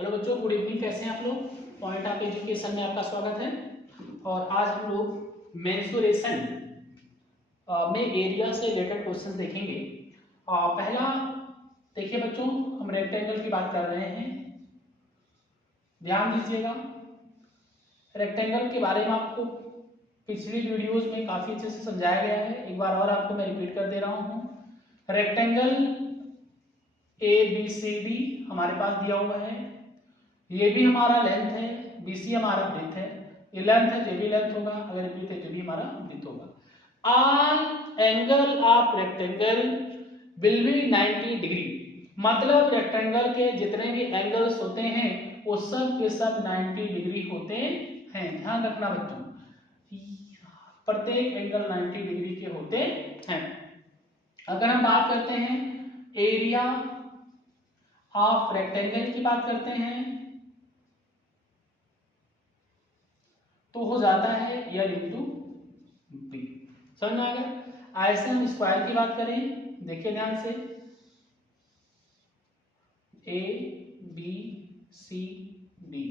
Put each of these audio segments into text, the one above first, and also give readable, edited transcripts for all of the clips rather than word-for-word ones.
Hello बच्चों, good evening. कैसे हैं आप लोग? पॉइंट ऑफ एजुकेशन में आपका स्वागत है। और आज हम लोग मेंसुरेशन में एरिया से रिलेटेड क्वेश्चन देखेंगे। पहला देखिए बच्चों, हम रेक्टेंगल की बात कर रहे हैं। ध्यान दीजिएगा, रेक्टेंगल के बारे में आपको पिछली वीडियोस में काफी अच्छे से समझाया गया है। एक बार और आपको मैं रिपीट कर दे रहा हूँ। रेक्टेंगल ABCD हमारे पास दिया हुआ है। ये भी हमारा लेंथ है, BC हमारा ब्रेथ है। ये लेंथ है तो ये भी लेंथ होगा, अगर ब्रेथ है तो भी हमारा ब्रेथ होगा। All angle of rectangle will be 90 degree. मतलब रेक्टेंगल के जितने भी एंगल्स होते हैं वो सब के सब 90 डिग्री होते हैं। ध्यान रखना बच्चों, प्रत्येक एंगल 90 डिग्री के होते हैं। अगर हम बात करते हैं एरिया ऑफ रेक्टेंगल की बात करते हैं तो हो जाता है L इंटू बी। समझ में आ गया? ऐसे हम स्क्वायर की बात करें, देखिए ध्यान से, A B C D,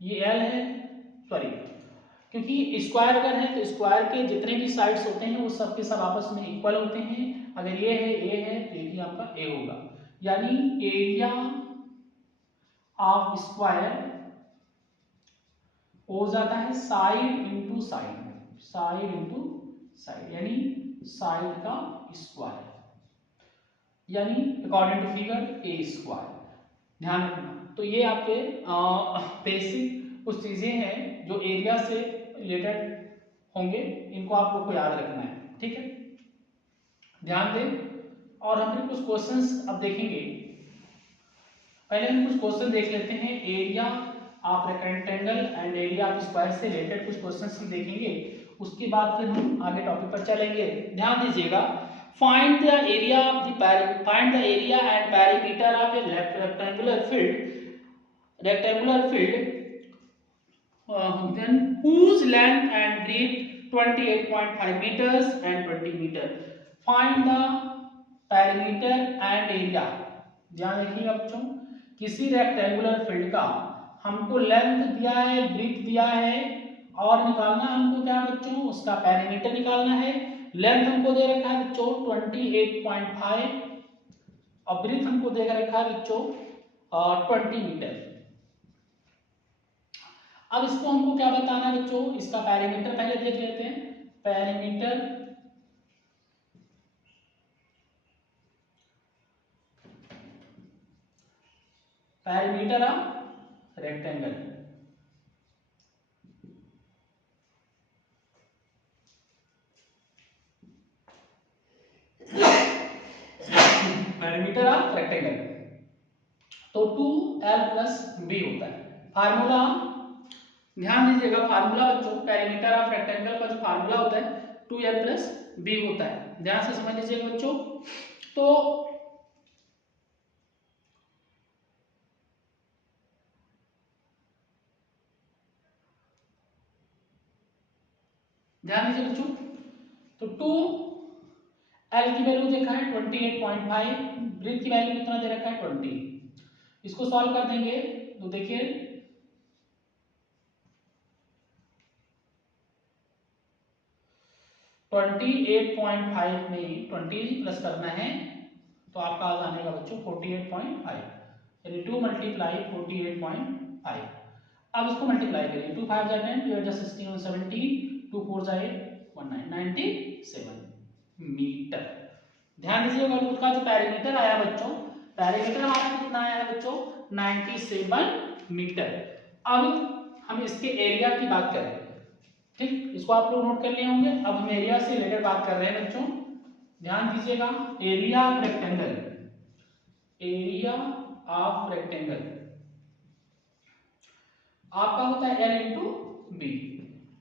ये L है, सॉरी, क्योंकि स्क्वायर अगर है तो स्क्वायर के जितने भी साइड्स होते हैं वो सब के सब आपस में इक्वल होते हैं। अगर ये है A है तो ये भी आपका A होगा। यानी एरिया ऑफ स्क्वायर हो जाता है side into side, side into side, यानी साइड का स्क्वायर, यानी according to figure A square. ध्यान रखना, तो ये आपके बेसिक कुछ चीजें हैं जो एरिया से रिलेटेड होंगे, इनको आप लोग को याद रखना है। ठीक है, ध्यान दें। और हम कुछ क्वेश्चंस अब देखेंगे। पहले हम कुछ क्वेश्चन देख लेते हैं। Area of rectangle and area of square से रिलेटेड कुछ क्वेश्चंस हम देखेंगे, उसके बाद फिर हम आगे टॉपिक पर चलेंगे। ध्यान दीजिएगा, find the area of the find the area and perimeter of A rectangular field then whose length and breadth 28.5 meters and 20 meter. Find the perimeter and area. ध्यान रखिएगा बच्चों, किसी रेक्टेंगुलर फील्ड का हमको लेंथ दिया है, ब्रीथ दिया है, और निकालना हमको क्या बच्चों, उसका पेरीमीटर निकालना है। लेंथ हमको दे रखा है बच्चों 28.5 और ब्रीथ हमको दे रखा है बच्चों 20 मीटर। अब इसको हमको क्या बताना है बच्चों, इसका पेरीमीटर पहले देख लेते हैं। Perimeter perimeter of rectangle, perimeter of rectangle तो 2L प्लस B होता है। फार्मूला ध्यान दीजिएगा, फार्मूला बच्चों पेरीमीटर ऑफ रेक्टेंगल का जो फार्मूला होता है 2L प्लस B होता है। ध्यान से समझ लीजिएगा बच्चों। तो ध्यान दीजिए बच्चों, तो 2L की वैल्यू देखा है 28.5, ब्रीथ की वैल्यू कितना दे रखा है 20। इसको सॉल्व कर देंगे तो देखिए 28.5 में 20 प्लस करना है तो आपका आ जाएगा बच्चों 48.5, यानी 2 मल्टीप्लाई 48.5। अब इसको मल्टीप्लाई करिए, 2 5 जा 10, 2 8 जा 16 और 17, 2 4 जा 8 19 97 मीटर। ध्यान दीजिएगा, उसका जो पेरीमीटर आया बच्चों, पेरीमीटर हमारा कितना आया है बच्चों 97 मीटर। अब हम इसके एरिया की बात करें, ठीक, इसको आप लोग नोट कर लिए होंगे। अब हम एरिया से रिलेटेड बात कर रहे हैं बच्चों। ध्यान दीजिएगा, area of rectangle, area of rectangle आपका होता है L into B.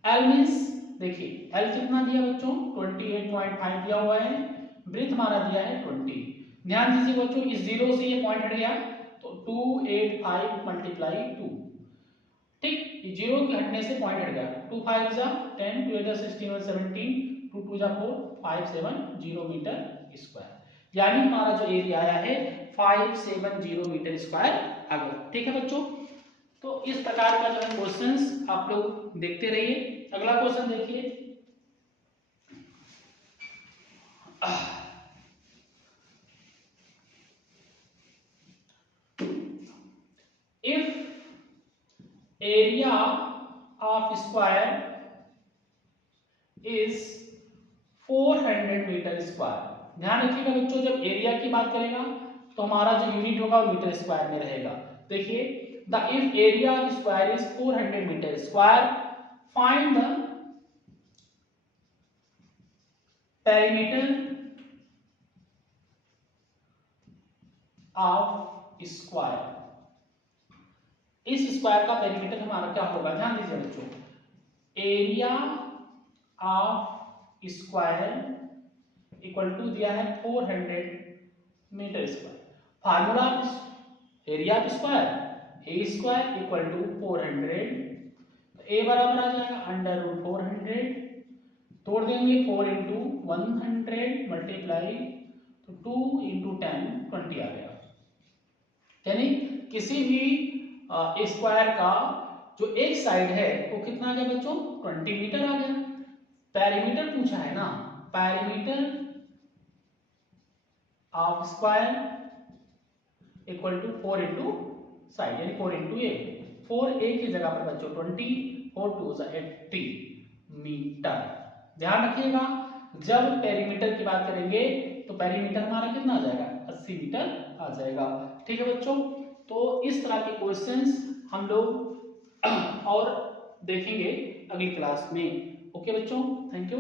L means देखिए L कितना दिया बच्चों 28.5 दिया हुआ है, ब्रीथ हमारा दिया है 20। ध्यान दीजिए बच्चों, इस जीरो से ये पॉइंट हट गया तो 285 मल्टीप्लाई 2, ठीक, जीरो के हटने से पॉइंट हट गया। 2 5 जा 10, 2 8 जा 16 और 17, 2 2 जा 4 5 7 0 मीटर स्क्वायर। यानी हमारा जो एरिया आया है 570 मीटर स्क्वायर आ गया। ठीक है बच्चों, तो इस प्रकार का जो है क्वेश्चंस आप लोग देखते रहिए। अगला क्वेश्चन देखिए, if area of square is 400 metre square. ध्यान रखिएगा बच्चों, जब एरिया की बात करेगा तो हमारा जो यूनिट होगा वो मीटर स्क्वायर में रहेगा। देखिए, the if area of square is 400 metre square, find the perimeter of square. इस स्क्वायर का पेरीमीटर हमारा क्या होगा, ध्यान दीजिए बच्चों। Area of square equal to दिया है 400 metre square. Formula area of square A square equal to 400, A बराबर आ जाएगा अंडर रूट 400, तोड़ देंगे 4 इंटू 100 मल्टीप्लाई तो 2 इंटू 10 20 आ गया। यानी किसी भी स्क्वायर का जो एक साइड है वो कितना आ गया बच्चों, 20 मीटर आ गया। पेरीमीटर पूछा है ना, perimeter of square equal to 4 into side, यानी 4 इंटू ए। 4 ए की जगह पर बच्चों 20, 4 2 80 मीटर। ध्यान रखिएगा, जब पेरीमीटर की बात करेंगे तो पेरीमीटर हमारा कितना आ जाएगा, 80 मीटर आ जाएगा। ठीक है बच्चों, तो इस तरह के क्वेश्चंस हम लोग और देखेंगे अगली क्लास में। ओके बच्चों, थैंक यू।